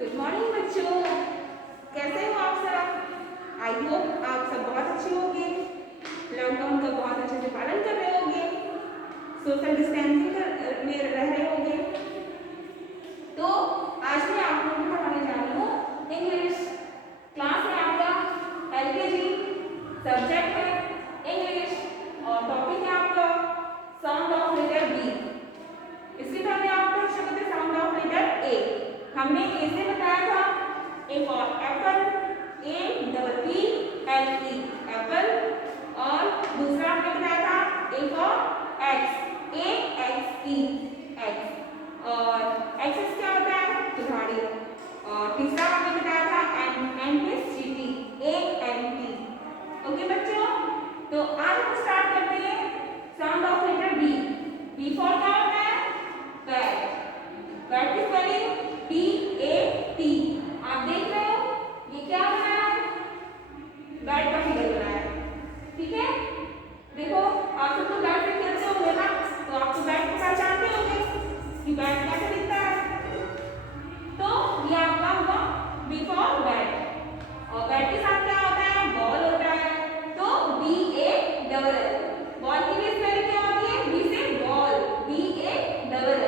Good morning बच्चों, कैसे हो आप सब। आई होप आप सब बहुत अच्छे होंगे, लॉकडाउन का बहुत अच्छे से पालन कर रहे होंगे, सोशल डिस्टेंसिंग में रह रहे होंगे। तो आज मैं आप लोगों को पढ़ाने जा रही हूँ इंग्लिश। क्लास है आपका L.K.G, सब्जेक्ट है इंग्लिश और टॉपिक है आपका साउंड ऑफ लेटर बी। इसके पहले आपको शुरू करते साउंड ऑफ लेटर ए। हमने ए से बताया था A for Apple, APPLE Apple, और दूसरा हमने बताया था A for x, AXE x, और एक्सेस क्या होता है कुल्हाड़ी, और तीसरा हमने बताया था एंटी ANT। ओके बच्चों, तो आज हम स्टार्ट करते हैं sound of letter B. B for क्या होता है बैट, बैट की स्पेलिंग BAT। आप देख रहे हो ये क्या बना है, बैट का फिगर बना है, ठीक है। देखो आप सब तो बैट से खेलते होंगे ना, तो आप तो बैट को पहचानते होंगे कि बैट कैसे दिखता है। तो ये आपका हुआ बी फॉर बैट, और बैट के साथ क्या होता है बॉल होता है, तो BALL। बॉल की भी स्पेलिंग क्या होती है बी से ball, BALL।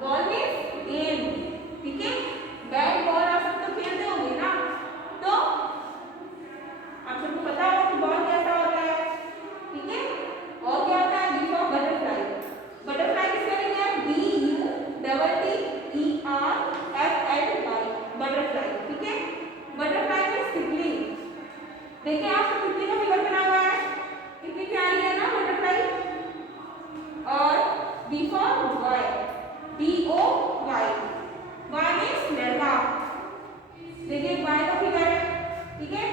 Ball means game, ठीक है। बैट बॉल आप सब तो खेलते होंगे ना, तो आप सबको पता होगा कि बॉल कैसा होता है, ठीक है। और क्या होता है बी फॉर बटरफ्लाई। बटरफ्लाई की स्पेलिंग है BUTTERFLY, बटरफ्लाई, ठीक है। बटरफ्लाई मीन्स तितली। देखिए आप सब तितली का फिगर बना हुआ है, कितनी प्यारी है ना बटरफ्लाई। और B for boy, BOY, boy means लड़का। देखिए बॉय का फिगर है, ठीक है।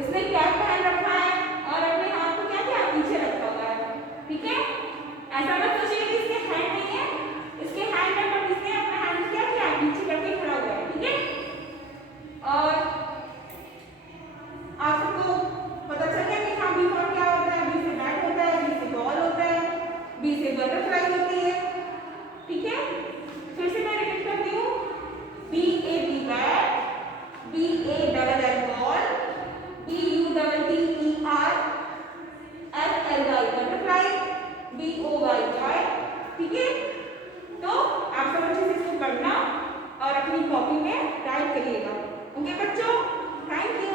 इसने कैप पहन रखा है और अपने हाथ को क्या क्या पीछे रखा हुआ है, ठीक है। ऐसा मत सोचिए कि इसके हैंड नहीं है, इसके हैंड है बट इसने अपना हैंड क्या किया पीछे करके खड़ा हुआ है, ठीक है। और आप सबको पता चल गया कि हाँ बी फॉर क्या होता है, बी से बैट होता है, बी से बॉल होता है, बी से बटरफ्लाई होती है, ठीक है। फिर से मैं रिपीट करती हूँ, BAT bat, BALL ball, BUTTERFLY butterfly, BOY boy, ठीक है। तो आप सब अच्छे से इसको पढ़ना और अपनी कॉपी में राइट करिएगा। ओके बच्चों, thank you,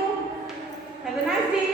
have a nice day.